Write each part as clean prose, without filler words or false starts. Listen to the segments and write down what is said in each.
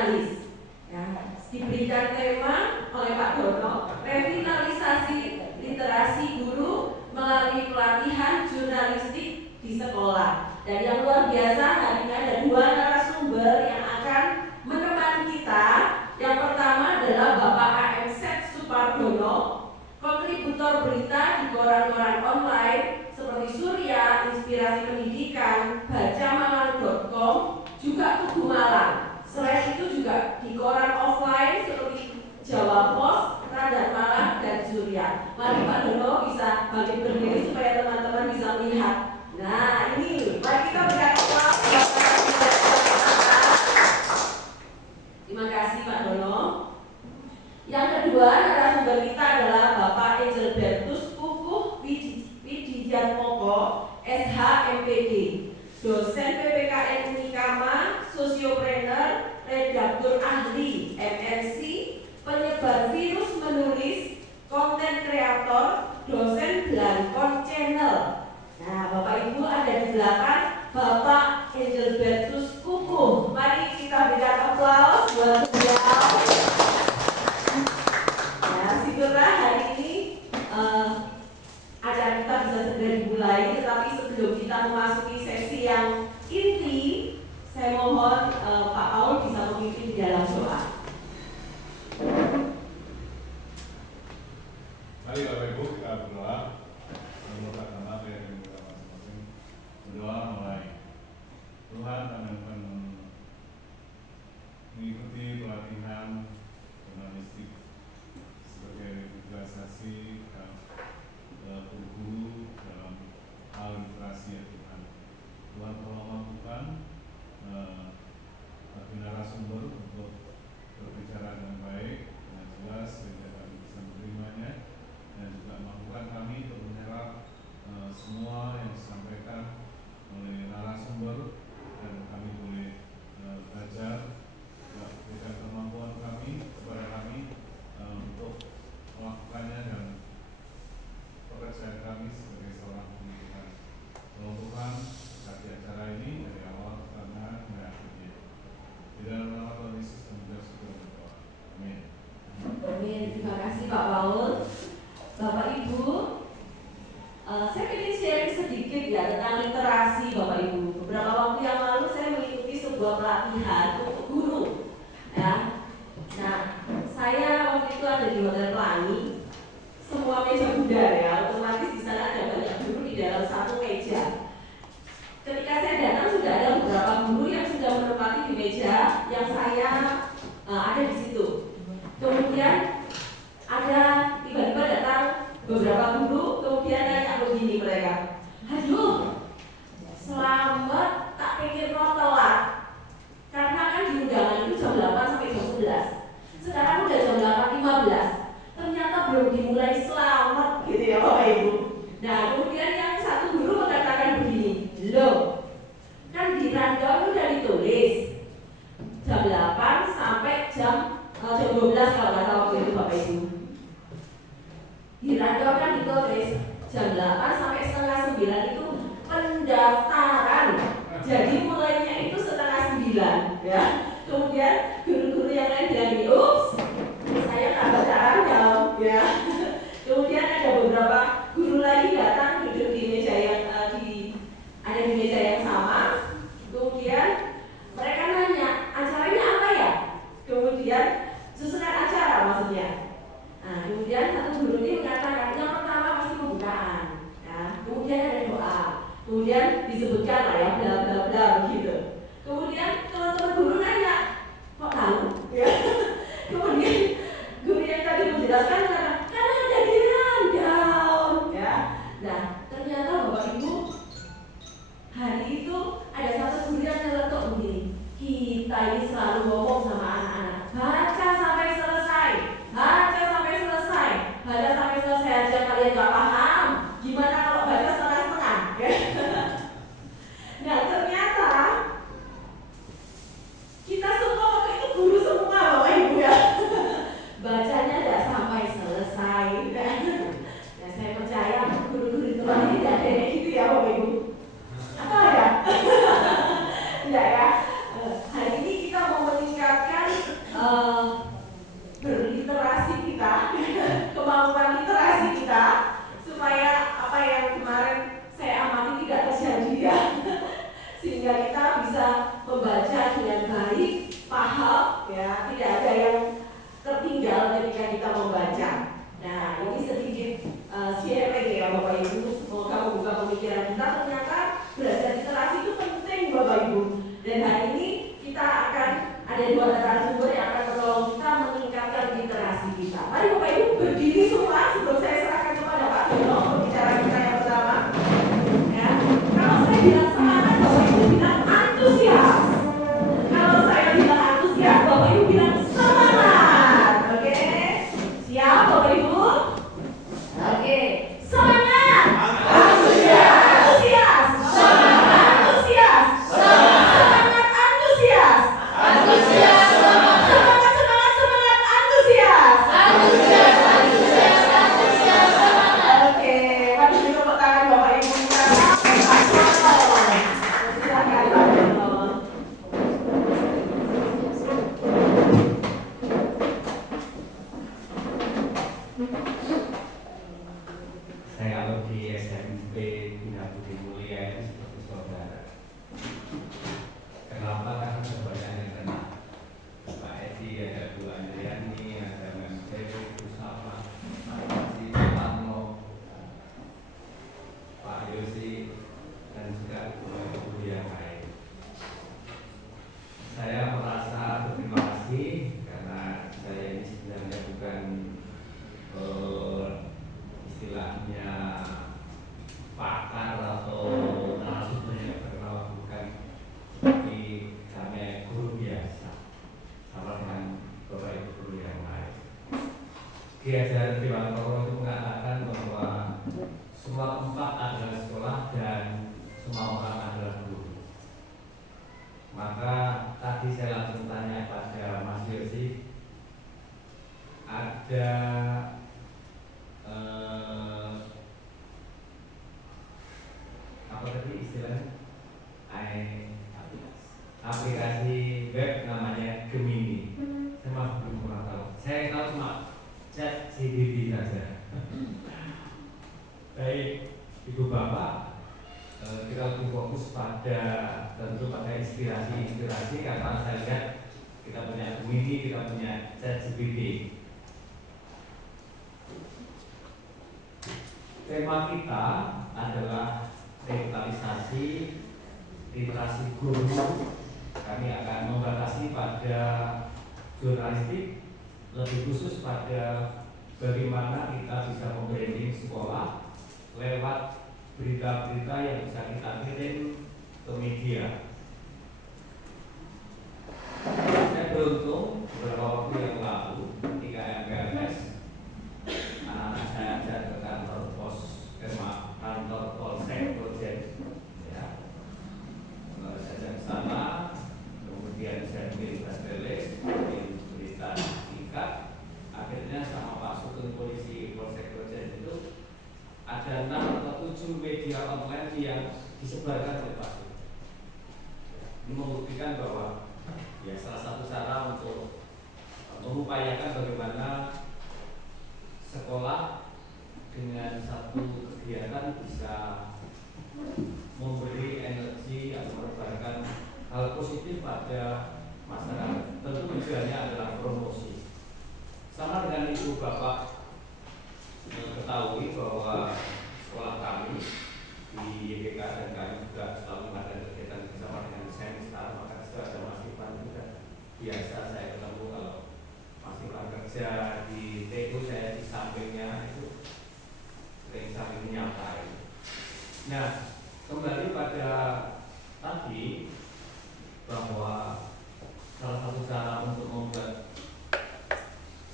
jurnalis. Ya, diberikan tema oleh Pak Dono, revitalisasi literasi guru melalui pelatihan jurnalistik di sekolah. Dan yang luar biasa, hari ini ada 2 narasumber yang akan menemani kita. Yang pertama adalah Bapak A.M. Supardono, kontributor berita di koran-koran online seperti Surya, Inspirasi Pendidikan, bacamalang.com, juga Tugu Malang. Selain itu juga di koran offline seperti Jawa Pos, Radar Malang, dan Surya. Mari Pak Dono bisa bangkit berdiri supaya teman-teman bisa melihat. Nah ini, mari kita berikan aplaus. Terima kasih Pak Dono. Yang kedua narasumber kita adalah Bapak Engelbertus Kukuh Widiatmoko, SH MPD, dosen PPKN Unikama, sosiopreneur, redaktur ahli, MNC, penyebar virus menulis, konten kreator, dosen Blankon Channel. Nah, Bapak Ibu ada di belakang Bapak Engelbertus Kukuh. Mari kita berikan aplaus buat beliau. Ya, syukurlah hari ini acara kita bisa segera dimulai. Tetapi sebelum kita memasuki sesi yang inti, saya mohon Pak Paul bisa memimpin di dalam doa. Mari Bapak Ibu kita berdoa. Menurut nama yang kita masing-masing berdoa mulai. Tuhan, kami akan mengikuti pelatihan jurnalistik sebagai revitalisasi guru dalam hal literasi ya Tuhan. Tuhan tolong mampukan bagi narasumber untuk berbicara dengan baik, dengan jelas, sehingga kami bisa menerimanya, dan juga mampukan kami untuk menyerap semua yang disampaikan oleh narasumber, dan kami boleh belajar, berikan kemampuan kami kepada kami untuk melakukannya dan pekerjaan kami sebagai seorang pendidikan. Tolong Tuhan berkati acara ini dari awal pertengahan hingga akhirnya. Di dalam nama Tuhan Yesus kami bersyukur berdoa. Amin. Amin. Terima kasih Pak Paul. Bapak Ibu, saya ingin sharing sedikit ya tentang literasi Bapak Ibu. Beberapa waktu yang lalu saya mengikuti sebuah pelatihan untuk guru. Ya. Nah, saya waktu itu ada di Hotel Pelangi. Semua meja bundar ya, otomatis di sana ada banyak guru di dalam satu meja. Ketika saya datang sudah ada beberapa guru yang sudah menempati di meja yang saya ada di situ. Kemudian ada tiba-tiba datang beberapa guru, kemudian nanya begini mereka, aduh, selamat tak pikir no telat, karena kan di undangan itu jam 8 sampai jam 11. Sekarang udah jam 8.15. Ternyata belum dimulai, selamat gitu ya Bapak Ibu. Nah kemudian yang satu guru mengatakan begini, loh kan di rundown udah ditulis jam 8 sampai jam 12 kalau nggak salah waktu itu Bapak Ibu. Di rundown kan ditulis jam 8 sampai setengah 9 itu pendaftaran. Jadi mulainya itu setengah 9 ya. Kemudian guru-guru yang lain bilang gini, ups, saya tak baca rundown ya. Kemudian ada beberapa guru lagi datang duduk di meja yang ada di meja yang sama. Kemudian mereka nanya, acaranya apa ya? Kemudian susunan acara maksudnya. Nah, kemudian satu guru ini mengatakan yang pertama pasti pembukaan, ya. Kemudian ada doa, kemudian disebutkan lah ya bla bla bla begitu. Kemudian teman-teman guru nanya, kok tahu? Ya. Kemudian guru yang tadi menjelaskan karena ada di rundown, ya. Nah, ternyata Bapak Ibu hari itu ada satu guru yang nyeletuk begini, kita ini selalu ngomong sama anak-anak, baca sampai selesai, baca sampai selesai, baca sampai selesai aja kalian gak paham, gimana kalau baca setengah-setengah? Nah ternyata kita semua waktu itu guru semua Bapak Ibu ya. Bacanya tidak sampai selesai. Nah saya percaya guru-guru itu lagi tidak ada yang gitu ya Bapak Ibu. Apa ya? Tidak ya. Hari ini kita mau meningkatkan Saya kalau di SMP Bina Budi Mulia itu seperti saudara. Kenapa? Karena banyak yang kenal. Pak Edi, ada Bu Andriani, ada Mbak Dewi, Bu Salma, Pak Yosi, Pak Tarno, Pak Yosi, dan juga Bu yang lain. Saya merasa berterima kasih karena saya ini sebenarnya bukan istilahnya pakar atau narasumber yang terkenal, bukan, seperti kami guru biasa sama dengan Bapak Ibu guru yang lain. Ki Hajar Dewantoro itu mengatakan bahwa semua tempat adalah sekolah dan semua orang adalah guru. Maka tadi saya langsung tanya pada Mas Yosi, ada apa tadi istilahnya? Aplikasi web namanya Gemini. Saya masih belum pernah tahu. Saya tahu cuma chat ChatGPT saja. Baik, Ibu Bapak, kita lebih fokus pada tentu pada inspirasi karena saya lihat kita punya Gemini, kita punya ChatGPT. Tema kita adalah revitalisasi literasi guru. Kami akan membatasi pada jurnalistik, lebih khusus pada bagaimana kita bisa membranding sekolah lewat berita-berita yang bisa kita kirim ke media. Saya beruntung beberapa waktu yang lalu ketika MPLS, anak-anak saya ajak ke kantor Polsek Projen, ya. Saya ajak ke sana, kemudian saya kirim press berita singkat. Akhirnya sama Pak Sutun Polisi Polsek Projen itu ada 6 atau 7 media online yang disebarkan oleh Pak Sutun. Ini membuktikan bahwa ya salah satu cara untuk mengupayakan bagaimana sekolah dengan satu kegiatan bisa memberi energi atau menebarkan hal positif pada masyarakat. Tentu tujuannya adalah promosi. Sama dengan Ibu Bapak ketahui bahwa sekolah kami di YGK dan kami juga selalu mengadakan kegiatan bersama dengan Senstar, maka juga ada Mas Ivan juga biasa saya ketemu kalau Mas Ivan kerja di TU, saya di sampingnya itu sering saling menyampaikan. Nah, kembali pada tadi bahwa salah satu cara untuk membuat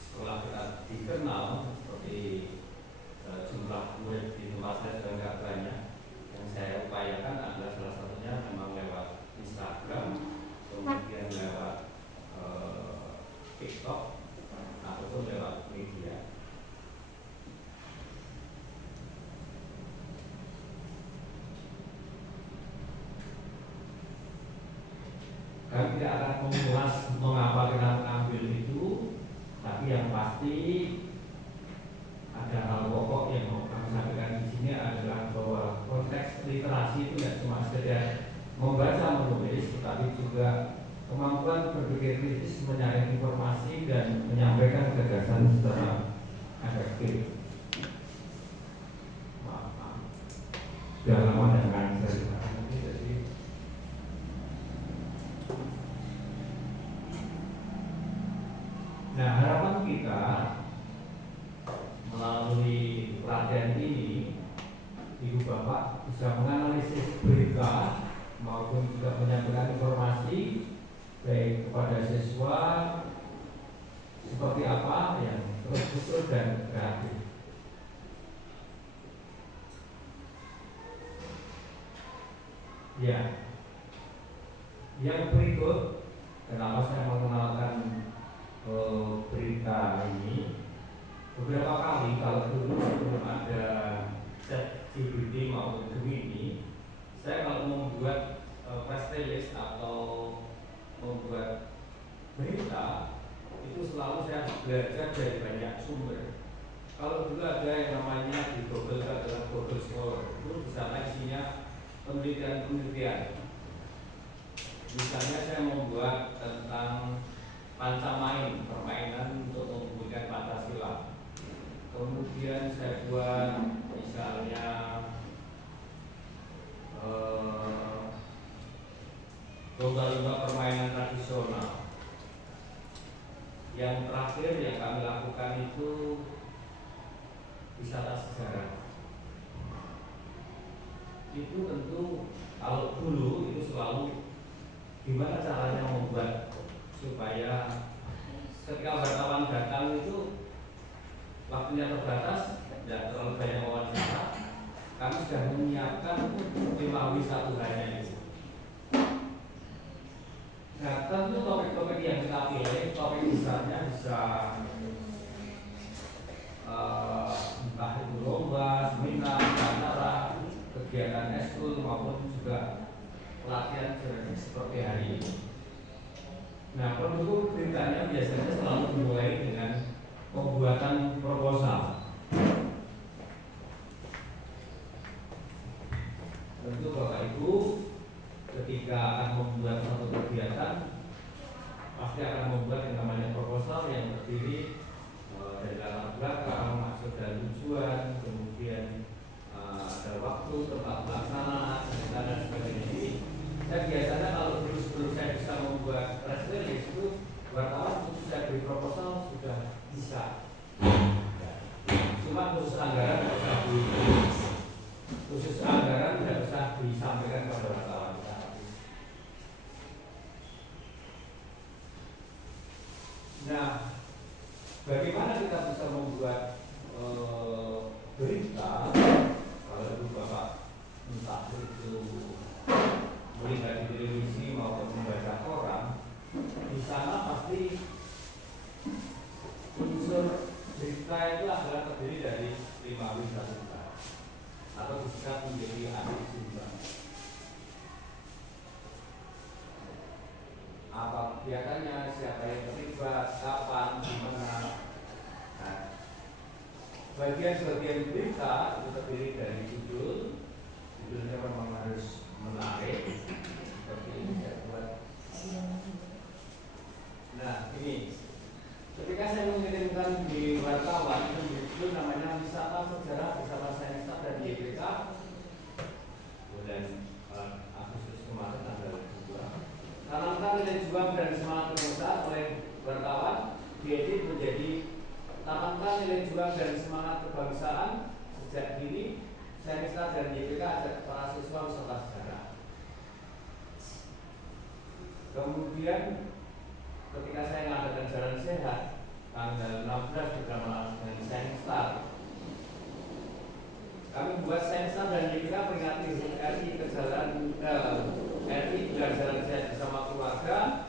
sekolah kita dikenal seperti jumlah murid di tempat saya sudah tidak banyak. Yang saya upayakan adalah salah satunya memang lewat Instagram, kemudian lewat TikTok ataupun lewat media. Kami tidak akan mengulas mengapa kita mengambil itu, tapi yang pasti ada hal pokok yang mau kami sampaikan di sini adalah bahwa konteks literasi itu tidak cuma sekedar membaca menulis, tetapi juga kemampuan berpikir kritis, menyaring informasi dan menyampaikan gagasan secara efektif. Maaf. Sudah lama dengan saya. Nah, harapan kita melalui pelatihan ini, Ibu Bapak bisa menganalisis berita maupun juga menyampaikan informasi baik kepada siswa seperti apa yang terstruktur dan kreatif. Ya, yang berikut, kenapa saya mengenalkan berita ini? Beberapa kali kalau dulu sebelum ada ChatGPT maupun Gemini, saya kalau membuat press release atau membuat berita itu selalu saya belajar dari banyak sumber. Kalau dulu ada yang namanya di Google adalah Google Scholar, itu di sana isinya penelitian-penelitian. Misalnya saya membuat tentang pancamain, permainan untuk membuktikan Pancasila. Kemudian saya buat misalnya lomba-lomba permainan tradisional. Yang terakhir yang kami lakukan itu wisata sejarah. Itu tentu kalau dulu itu selalu gimana caranya membuat supaya ketika wartawan datang itu waktunya terbatas, tidak terlalu banyak wawancara. Kami sudah menyiapkan 5W1 hanya itu. Nah, tentu topik-topik yang kita pilih, topik besarnya bisa entah itu lomba, seminar, acara, kegiatan eskul maupun juga pelatihan seperti hari ini. Nah, pendukung beritanya biasanya selalu dimulai dengan pembuatan proposal. Tentu Bapak Ibu ketika akan membuat suatu kegiatan pasti akan membuat yang namanya proposal yang terdiri dari latar belakang, maksud dan tujuan, kemudian ada waktu, tempat pelaksanaan, dan sebagainya. Ini saya biasanya kalau dulu sebelum saya bisa membuat press release itu wartawan untuk saya beri proposal sudah bisa. Cuma khusus anggaran tidak bisa tidak bisa disampaikan kepada wartawan. Nah, bagaimana kita bisa membuat berita kalau itu Bapak entah itu melihat di televisi maupun membaca koran, di sana pasti unsur berita itu adalah terdiri dari 5W1 atau disingkat menjadi adik-adik. Apa kegiatannya, siapa yang terlibat, kapan, di mana. Nah, bagian-bagian berita itu terdiri dari judulnya memang harus menarik seperti ini saya buat. Nah, ini ketika saya mengirimkan di wartawan itu namanya wisata sejarah bersama Sainsta dan YPK bulan Agustus kemarin tanggal 2. Tanamkan nilai juang dan semangat kebangsaan oleh wartawan diedit menjadi tanamkan nilai juang dan semangat kebangsaan sejak dini Sainsta dan YPK ajak para siswa wisata sejarah. Kemudian ketika saya mengadakan jalan sehat tanggal 16 bersama dengan Sainsta, kami buat Sainsta dan YPK peringati RI ke jalan RI jalan sehat bersama keluarga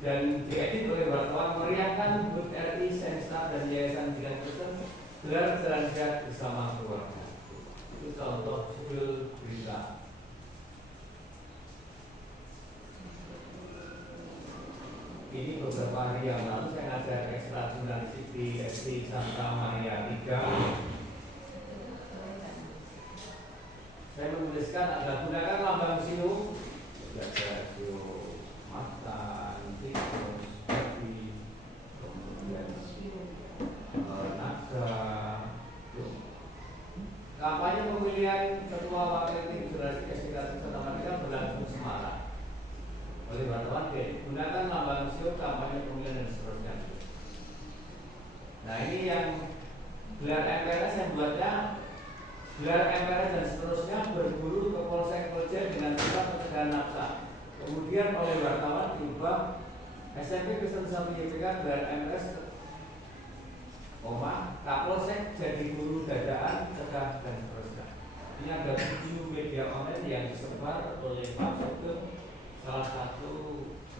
dan diedit oleh wartawan meriahkan HUT RI Sainsta dan Yayasan Bilang Kristen gelar jalan sehat bersama keluarga. Itu contoh judul berita. Ini beberapa hari yang lalu saya ngajar ekstra jurnalistik di SD Santa Maria 3. Saya menuliskan adalah gunakan lambang museum, belajar mata, tikus, babi, kemudian naga. Kampanye pemilihan ketua wakil tim jurnalistik SD Santa Maria berlangsung semarak. Oleh wartawan gunakan lambang museum, kampanye pemilihan dan seterusnya. Nah, ini yang gelar MPRS yang buatnya gelar MPRS dan seterusnya berburu ke Polsek Keljen dengan surat pencegahan nafsa. Kemudian oleh wartawan diubah SMP Kristen Santri YPK gelar MPRS Kapolsek jadi guru dadaan cegah dan seterusnya. Ini ada 7 media online yang disebar oleh Pak Sugeng, salah satu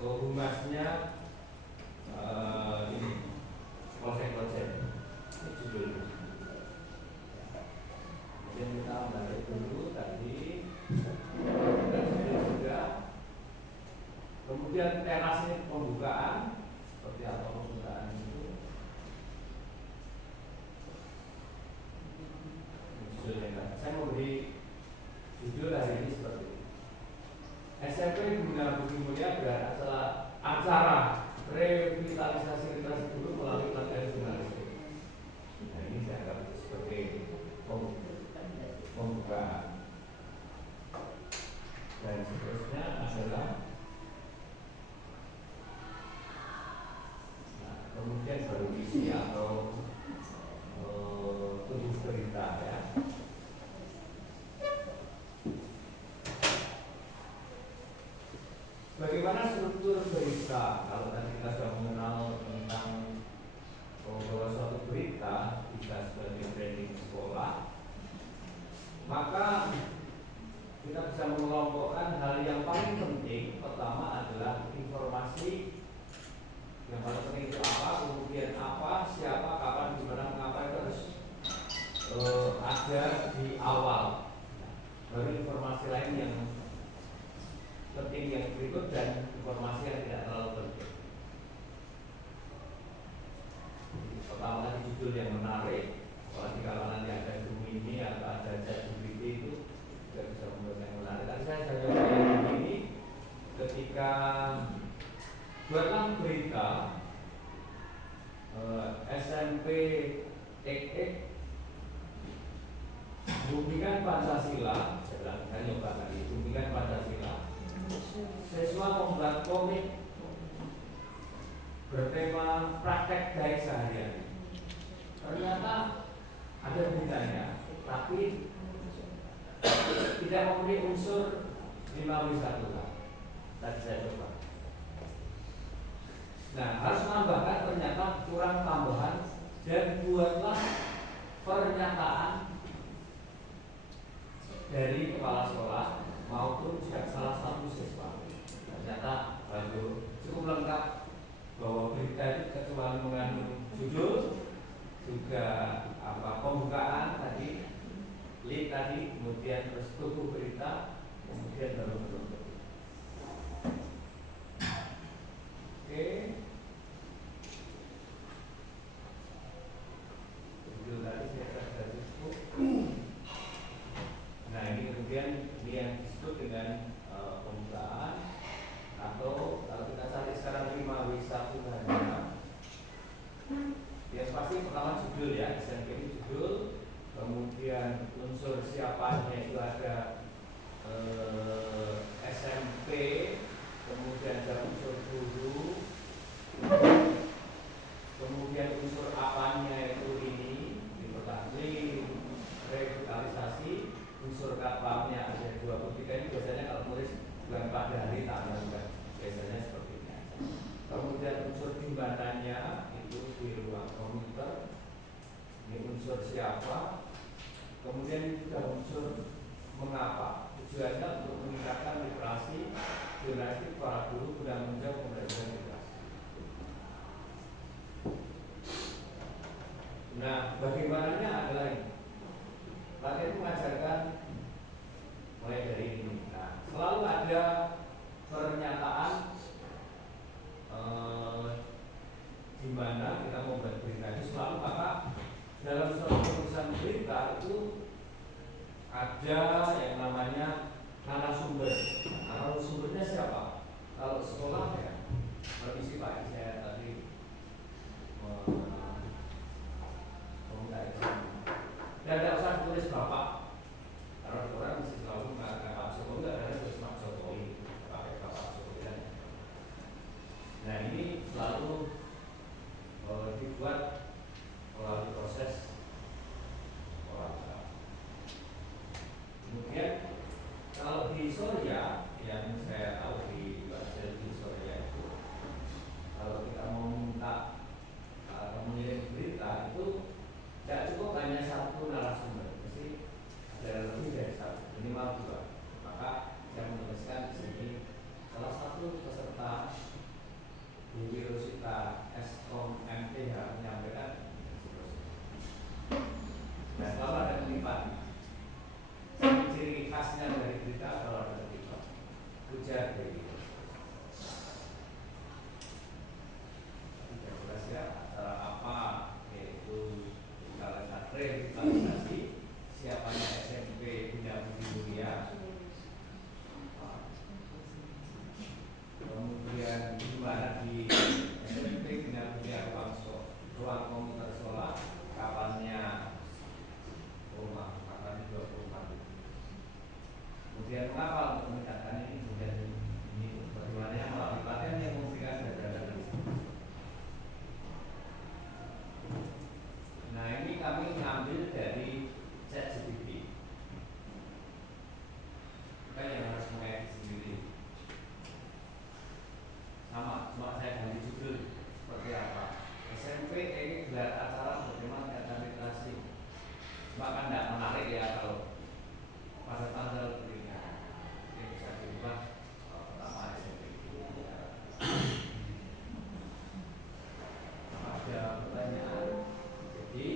humasnya ini Polsek Keljen. Ini judulnya. Kemudian kita balik dulu tadi juga. Kemudian teras ini pembukaan seperti apa pembukaan itu. saya memberi judul hari ini seperti ini. SMP Bunda Budi Mulia berada acara revitalisasi literasi guru melalui pelatihan jurnalistik. Nah, ini saya anggap sebagai pembukaan. Dan seterusnya adalah kemudian baru isi atau tujuh berita ya. Bagaimana struktur berita? Kalau tadi kita sudah mengenal tentang bahwa suatu berita bisa sebagai branding sekolah, maka kita bisa mengelompokkan hal yang paling penting. Pertama adalah informasi. Yang paling penting itu apa, kemudian apa, siapa, kapan, di mana, mengapa, itu harus ada di awal. Baru informasi lain yang penting yang berikut dan informasi yang tidak terlalu penting. Pertama tadi judul yang menarik, apalagi kalau nanti ada Gemini atau ada ChatGPT itu juga bisa membuat yang menarik. Tadi saya saja yang ini ketika buatlah berita SMP XX Bimbingan Pancasila, saya nyoba tadi Bimbingan Pancasila. Siswa membuat komik bertema praktek baik sehari-hari. Ternyata ada beritanya, tapi tidak memenuhi unsur 5W1. Tadi saya coba. Nah, harus menambahkan ternyata kurang tambahan dan buatlah pernyataan dari kepala sekolah maupun juga salah satu siswa. Ternyata cukup lengkap bahwa berita itu kecuali mengandung judul, juga pembukaan tadi, lead tadi, kemudian terus tubuh berita, kemudian baru menutup. Oke. Judul tadi saya sudah cukup. Nah, ini kemudian ini yang disebut dengan pembukaan, atau kalau kita cari sekarang 5W1 hanya. Yang pasti pertama judul ya, SMP ini judul, kemudian unsur siapanya itu ada SMP, kemudian ada unsur guru, kemudian unsur apanya itu ini dipertanding revitalisasi, unsur kapalnya ada 23. Ini biasanya kalau tulis bukan pada hari tanggal, biasanya seperti ini. Kemudian unsur jembatannya itu di ruang komputer, ini unsur siapa, kemudian juga unsur mengapa. Tujuannya untuk meningkatkan literasi jurnalistik para guru guna menjawab pembelajaran literasi. Nah, bagaimananya adalah ini. Latihan itu mengajarkan mulai dari ini. Nah, selalu ada pernyataan di mana kita mau membuat berita itu selalu, maka dalam suatu penulisan berita itu ada yang namanya narasumber. Narasumbernya siapa? Kalau sekolah ya, permisi Pak, saya tadi dan tidak usah tulis Bapak, karena orang mesti selalu mengatakan Pak Jokowi, tidak ada tulis Pak Jokowi, pakai Bapak Jokowi. Nah, ini selalu dibuat melalui proses wawancara. Kemudian kalau di Soria, yang saya tahu di Soria itu, kalau kita mau minta mengirim berita itu tidak cukup hanya satu narasumber, mesti ada lebih dari satu, minimal 2. Maka saya menuliskan di sini salah satu peserta Dewi Rosita Eskom MTH menyampaikan. Nah, kalau ada kutipan, ciri khasnya dari berita kalau ada kutipan, ujar Dewi. Tidak jelas ya acara apa, yaitu revitalisasi persiapannya SMP Bina Budi Mulia, kemudian gimana di SMP Bina Budi ruang komputer sekolah, kapalnya rumah, kapalnya 24. Kemudian mengapa untuk meningkatkan ini, kemudian ini bagaimana melalui pelatihan yang memberikan data-data. Nah, ini kami ngambil dari ChatGPT. Kan yang harus mengedit sendiri. Sama, cuma saya ganti judul seperti apa. SMP ini gelar acara bagaimana data literasi. Cuma kan tidak menarik ya kalau pada tanggal berikutnya ini bisa diubah nama SMP itu. Ada pertanyaan. Jadi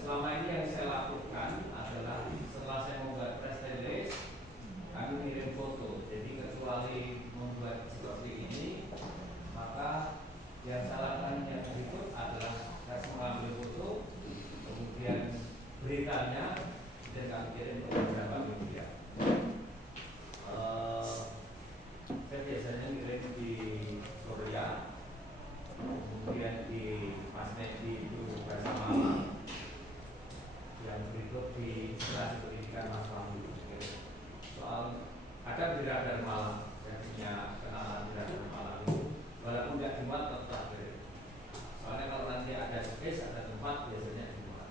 selama ini yang saya lakukan adalah setelah saya membuat press release, kami kirim foto. Jadi kecuali membuat seperti ini, maka yang saya lakukan yang berikut adalah saya mengambil foto, kemudian beritanya, dan kami kirim ke beberapa media. Saya biasanya kirim di Korea, kemudian di Masnet di Bahasa Malang, yang berikut di Instansi Pendidikan Mas Fahmi. Soal ada biradar Malang, saya punya kenalan biradar Malang itu, walaupun tidak dimuat tetap kirim. Soalnya kalau nanti ada space, ada tempat, biasanya dimuat.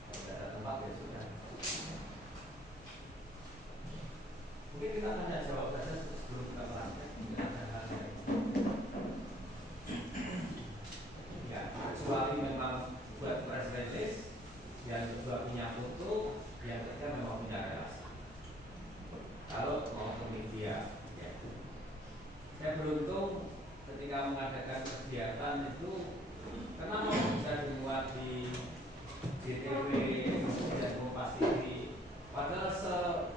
Kalau tidak ada tempat, ya sudah. Mungkin kita tanya jawab saja sebelum kita lanjut. Mungkin ada hal yang ya, kecuali memang buat press release, yang kedua punya foto, yang ketiga memang punya relasi. Kalau mau ke media, ya. Saya beruntung ketika mengadakan kegiatan itu, kenapa bisa dimuat di JTV dan Kompas TV, padahal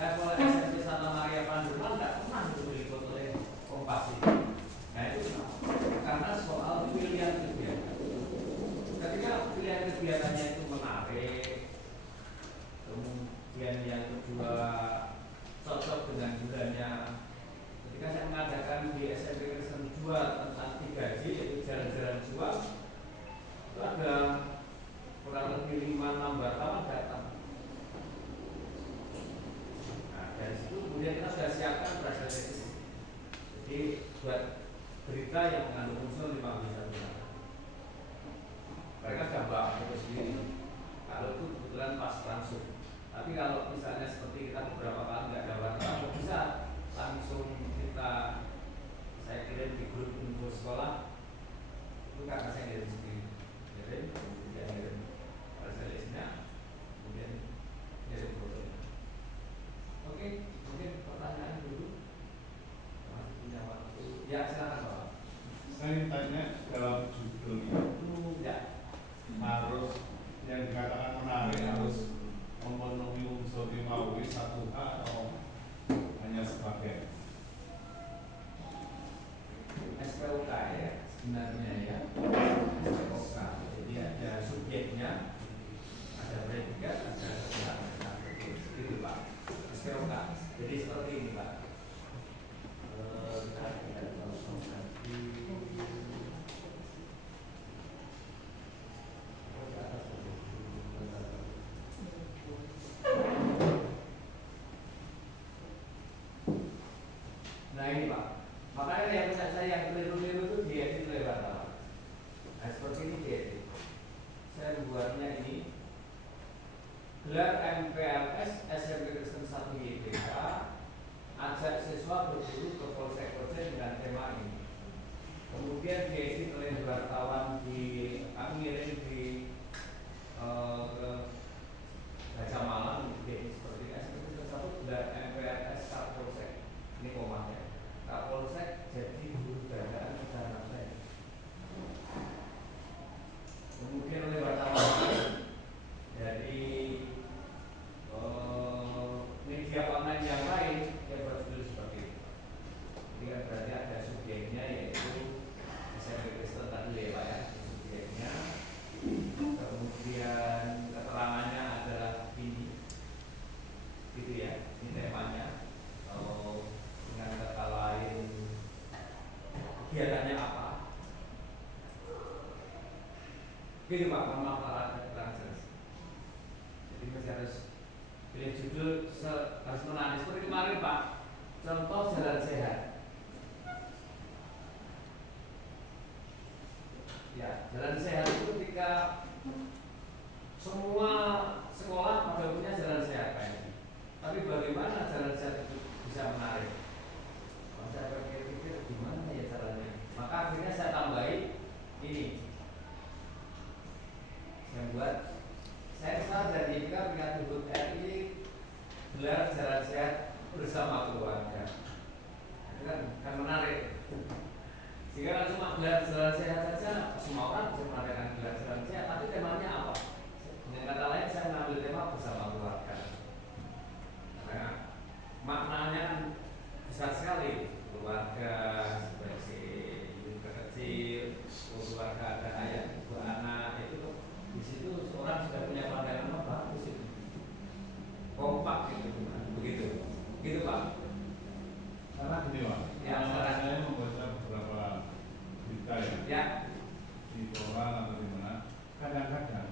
level SMP Santa Maria Pandeman tidak pernah diberi foto oleh Kompas TV. Nah itu karena soal pilihan kegiatan. Ketika pilihan kegiatannya itu menarik, kemudian yang kedua cocok dengan bulannya. Ketika saya mengadakan di SMP Kristen 2 tentang 3J, yaitu jalan-jalan jual, itu ada kurang lebih 5-6 wartawan datang. Nah dari situ kemudian kita sudah siapkan press release. Jadi buat berita yang mengandung unsur 5 bisa. Mereka sudah bawa foto sendiri. Kalau itu kebetulan pas langsung. Tapi kalau misalnya seperti kita beberapa kali nggak ada wartawan, bisa langsung saya kirim di grup info sekolah. Itu karena saya kirim sendiri. Kemudian kirim release-nya, kemudian kirim fotonya. Oke, mungkin pertanyaan dulu. Masih punya waktu. Ya, silakan Pak. Saya ingin tanya, dalam judul itu Ya. harus yang dikatakan menarik harus memenuhi unsur 5W 1H atau hanya sebagian? SPOK ya sebenarnya ya, SPOK. Jadi ada subjeknya, ada predikat, ada keterangan. Itu Pak, SPOK. Jadi seperti ini Pak. Kita langsung nanti. Nah ini Pak, makanya yang punya saya yang keliru-keliru itu diedit oleh wartawan. Nah seperti ini diedit. Saya membuatnya ini gelar MPLS SMP Kristen 1 YTK, ajak siswa berburu ke Polsek Kojen dengan tema ini. Kemudian diedit oleh wartawan kami ngirim ke Gajah Malang, diedit seperti ini. SMP Kristen 1 gelar MPLS Kapolsek, ini komanya. Kapolsek jadi guru bacaan secara lain. Kemudian oleh wartawan dari media online yang lain yang berjudul seperti itu. Jadi kan berarti ada subjeknya yaitu SMP Kristen tadi ya Pak ya, subjeknya semua sekolah pada punya jalan sehat kayak tapi bagaimana jalan sehat itu bisa menarik? Saya pikir gimana ya caranya? Maka akhirnya saya tambahi ini yang buat saya sekarang dari IPK peringkat Hubud RI gelar jalan sehat bersama keluarga. Itu kan menarik. Jika kan cuma gelar jalan sehat saja, semua orang bisa mengadakan gelar jalan sehat, tapi temanya apa? Dengan kata lain saya mengambil tema bersama keluarga. Karena maknanya besar sekali. Keluarga seperti ibu kecil, keluarga ada ayah, ibu anak itu di situ orang sudah punya pandangan apa bagus itu kompak gitu, begitu Pak. Karena gini Pak, Ya, saya membaca beberapa berita ya di koran atau di mana, kadang-kadang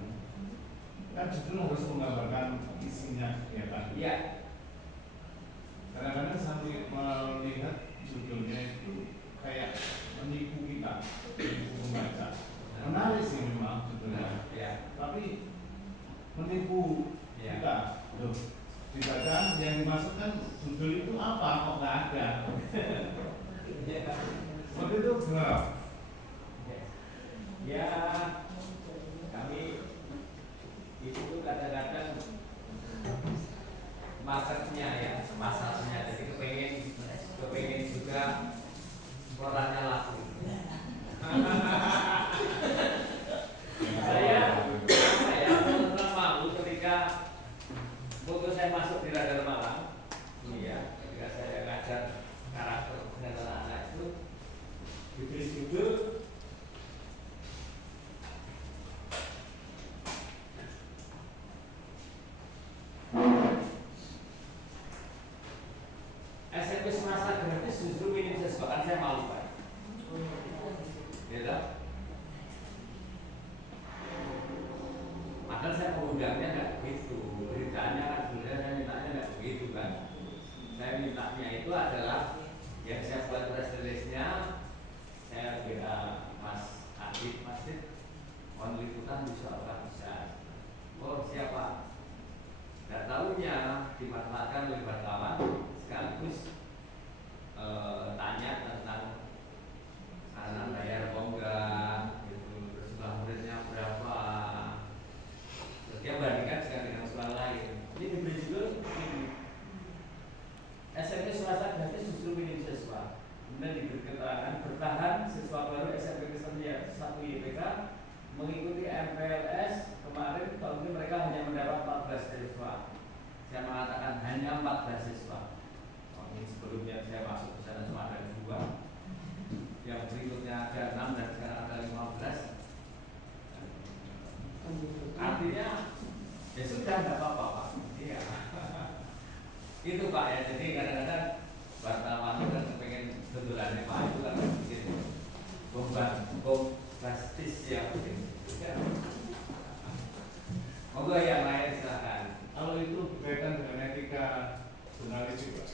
kan justru harus menggambarkan isinya kegiatan. ya Kadang-kadang sampai melihat judulnya itu kayak menipu kita, menipu membaca. Menarik sih memang judulnya, ya tapi menipu ya kita. Loh, dibaca yang dimasukkan judul itu apa? Kok nggak ada? Seperti itu gimana? ya kami itu kadang-kadang marketnya ya pasarnya jadi kepengen juga korannya laku. saya terus malu ketika waktu saya masuk di Radar Malang, iya, ketika saya ngajar karakter dengan anak-anak itu diberi judul SMP semasa gratis justru minim sesuatu. Kan saya malu Pak. Ya, padahal saya mengundangnya nggak begitu, beritanya kan sebenarnya saya mintanya nggak begitu kan. Saya mintanya itu adalah yang saya buat press release-nya, saya kira Mas Adit, mohon liputan bisa orang bisa. Oh siapa? Nggak tahunya dimanfaatkan oleh wartawan sekaligus tanya tentang anak bayar apa enggak, gitu. Terus jumlah muridnya berapa? Dia bandingkan dengan sekolah lain. Ini diberi judul ini. SMP swasta gratis justru minim siswa. Kemudian diberi keterangan bertahan siswa baru SMP Kesenian 1 IPK mengikuti MPLS kemarin tahun ini mereka hanya mendapat 14 siswa. Saya mengatakan hanya 14 siswa. Ini sebelumnya saya masuk ke sana cuma ada 2. Yang berikutnya ada 6 dan sekarang ada 15. Artinya ya sudah tidak apa-apa Pak. Iya. Itu Pak ya. Jadi kadang-kadang wartawan kan pengen bentulannya Pak itu kan bikin bombastis ya mungkin. Monggo yang lain silakan. Kalau itu berkaitan dengan etika jurnalistik Pak.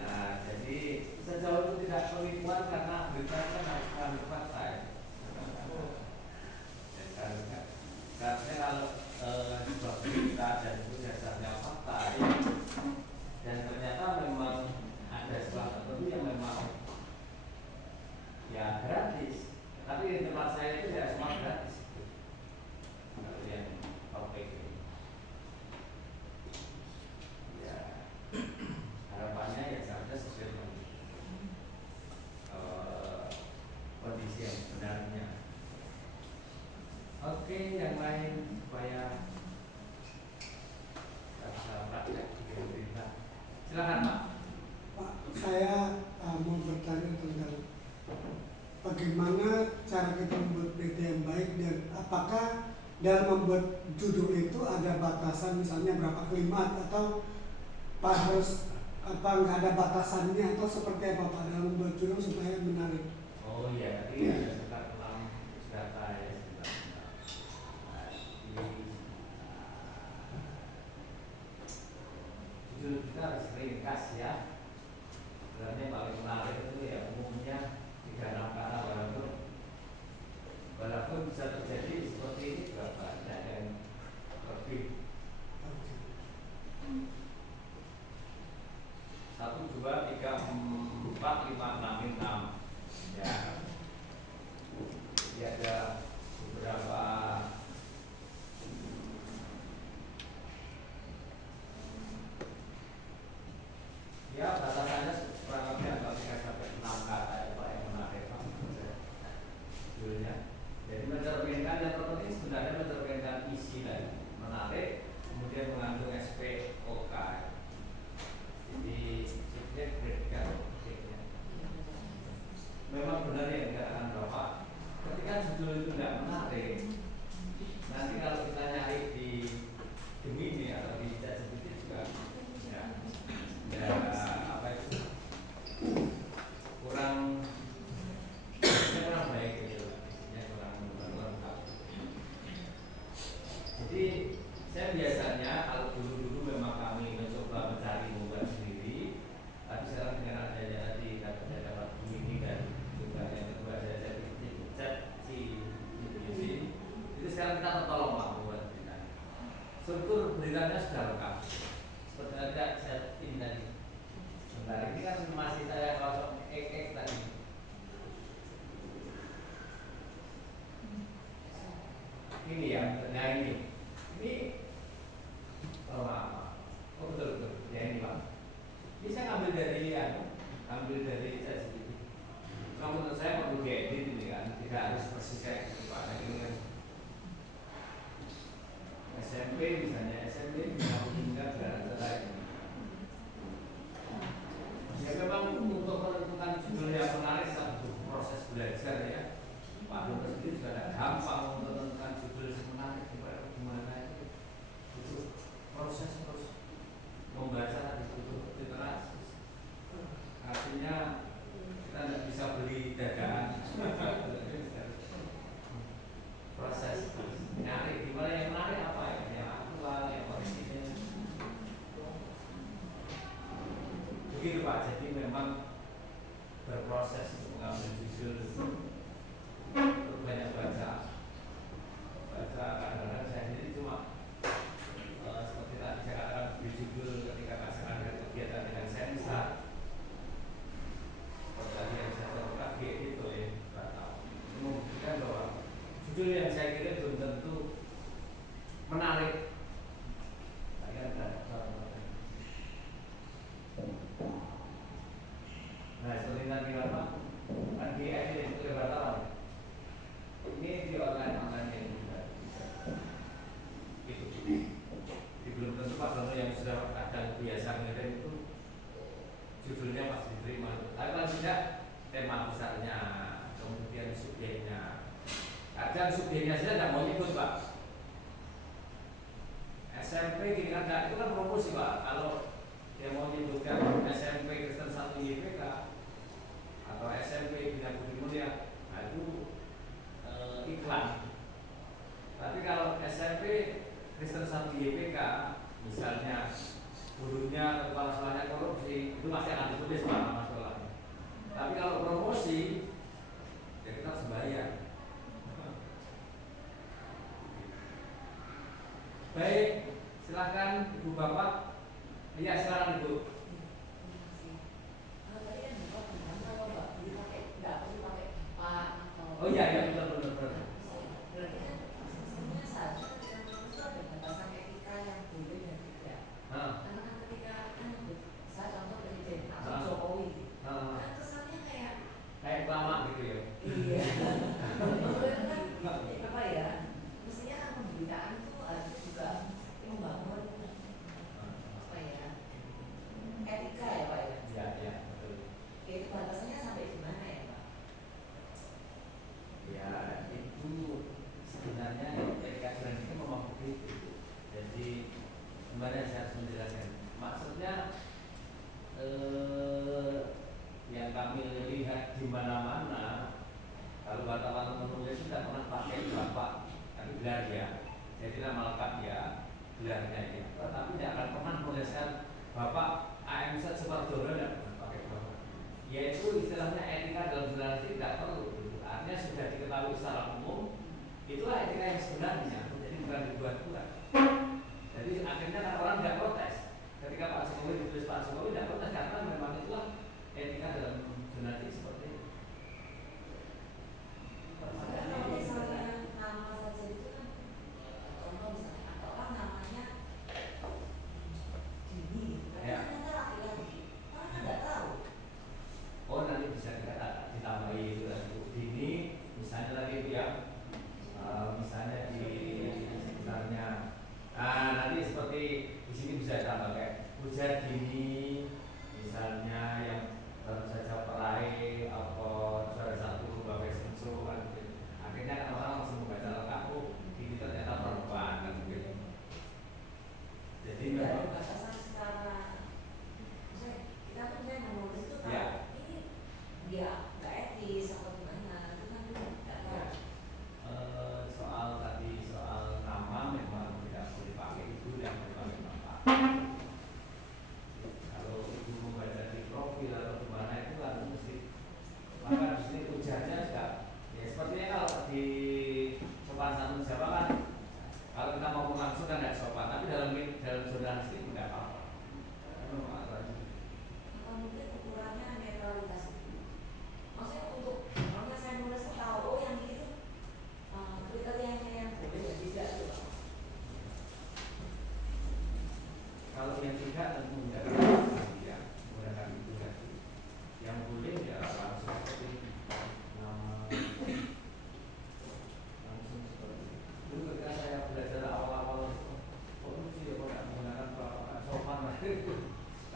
Nah, jadi sejauh itu tidak penipuan karena berita kan harus mengandung fakta ya. Karena kalau sebuah berita dan itu dasarnya fakta ya, dan ternyata memang ada sebuah tertentu yang memang ya gratis, tapi di tempat saya itu tidak semua gratis. Kalau yang topik ini, ya harapannya ya seharusnya sesuai dengan kondisi yang sebenarnya. Oke, yang lain supaya bisa praktek di pemerintah. Silakan Pak. Pak, saya mau bertanya tentang bagaimana cara kita membuat berita yang baik dan apakah dalam membuat judul itu ada batasan misalnya berapa kalimat atau Pak harus apa nggak ada batasannya atau seperti apa Pak dalam membuat judul supaya menarik? Oh iya, tadi ada sekitar 6 data ya. Judul kita harus ringkas ya. Sebenarnya paling menarik itu ya umumnya 3-6 kata walaupun bisa terjadi seperti ini berapa? Ada yang dan menarik, kemudian mengandung SPOK. Jadi subjek predikasi objeknya. Memang benar yang dikatakan Bapak. Ketika judul itu tidak menarik, nanti kalau kita nyari di Gemini atau di ChatGPT juga, ya apa itu kurang baik gitu, ya kurang lengkap. Jadi saya biasanya kalau dulu memang kami mencoba mencari membuat sendiri, tapi sekarang dengan adanya tadi dapat Gemini dan juga yang kedua ada ChatGPT, itu sekarang kita tertolong Pak membuat berita. Struktur beritanya sudah lengkap. Seperti ada saya ini tadi. Sebentar ini kan masih saya kosong tadi. Ini ya, nah ini oh maaf, oh betul, ya ini Pak. Ini saya ambil dari ChatGPT. Kalau menurut saya perlu diedit ini kan, tidak harus persis kayak gitu Pak. Ini kan SMP misalnya, SMP bisa menghubungkan cara ini. Ya memang untuk menentukan judul yang menarik saya butuh proses belajar ya. Pak Dokter sendiri juga tidak gampang untuk menentukan judul yang menarik gimana itu. Butuh proses terus membaca tadi butuh literasi. Artinya kita tidak bisa beli dagangan. Proses menarik gimana yang menarik apa ya? Yang aktual, yang original. Begitu Pak, jadi memang berproses untuk mengambil judul, banyak baca kadang-kadang saya sendiri cuma seperti tadi saya katakan beri judul ketika pasangan ada kegiatan dengan sensa seperti tadi yang saya sebutkan gitu ya, nggak tahu. Itu membuktikan bahwa judul yang saya kira belum tentu menarik. Nah, seperti tadi Bapak, kan di edit itu wartawan. Ini di online yang juga itu. Belum tentu Pak Dono yang sudah kadang biasa ngirim itu judulnya pasti diterima. Tapi paling tidak tema besarnya, kemudian subjeknya. Kadang subjeknya saja tidak mau nyebut Pak. SMP gini kan, itu kan promosi Pak. Kalau dia mau menyebutkan SMP Kristen 1 YPK atau SMP Bina Budi Mulia, nah itu iklan. Tapi kalau SMP Kristen 1 YPK, misalnya gurunya kepala sekolahnya korupsi, itu masih akan ditulis Pak nama sekolahnya. Tapi kalau promosi, ya kita harus bayar. Baik, silakan Ibu Bapak. Iya, silakan Ibu. Oh iya, iya betul. Berarti kan sistemnya seharusnya ada batasan etika yang boleh dan tidak. Karena kan ketika saya contoh presiden atau Jokowi, kan kesannya kayak lama gitu ya. iya. Apa ya? Mestinya kan pemberitaan itu harus juga membangun apa ya? Etika ya Pak ya. Iya betul. Itu batasannya sampai di mana ya Pak? Ya itu sebenarnya etika jurnalistik itu memang begitu. Jadi kemarin saya harus menjelaskan. Maksudnya yang kami lihat di mana-mana, kalau wartawan menulis tidak pernah pakai bapak, tapi gelar ya. Jadi nama lengkap ya, gelarnya ya. Tetapi tidak akan pernah menuliskan bapak AM Supardono, tidak pernah pakai bapak. Yaitu istilahnya etika dalam jurnalistik tidak perlu. Artinya sudah diketahui secara umum, itulah etika yang sebenarnya. Jadi bukan dibuat-buat. Jadi akhirnya kan orang tidak protes. Ketika Pak Jokowi ditulis Pak Jokowi tidak protes karena memang itulah etika dalam jurnalistik seperti itu. Kalau misalnya nama saja itu kan contoh misalnya atau orang namanya Dini, tapi ternyata laki-laki, orang kan nggak tahu. Oh nanti bisa dikatakan ditambahi itu lagi Dini, misalnya lagi itu ya, misalnya di sekitarnya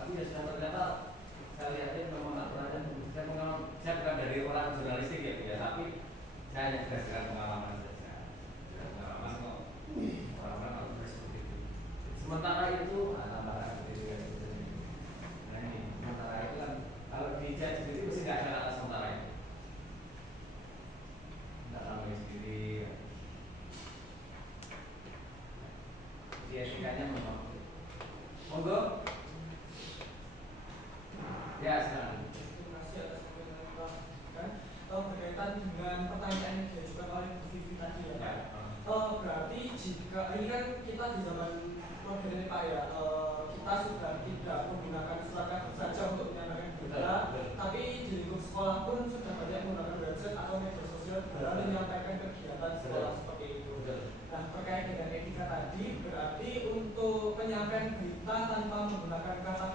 Tapi ya sudah ternyata saya lihatnya memang aturannya, saya bukan dari orang jurnalistik ya, tapi saya hanya berdasarkan pengalaman saja. Dan pengalaman kok orang-orang harus seperti itu. Sementara itu, tambahkan seperti itu. Nah ini, sementara itu kan kalau di chat sendiri mesti nggak ada kata sementara itu. Nggak namanya sendiri. Jadi etikanya memang. Monggo. Ya, silakan. Terima kasih atas komentar Pak. Kan berkaitan dengan pertanyaan yang diajukan oleh Bu Vivi tadi ya Pak. Berarti jika ini kan kita di zaman modern ini Pak ya, kita sudah tidak menggunakan surat kabar saja untuk menyampaikan berita, tapi di lingkup sekolah pun sudah banyak menggunakan website atau media sosial dalam menyampaikan kegiatan sekolah seperti itu. Nah, terkait dengan etika tadi, berarti untuk penyampaian berita tanpa menggunakan kata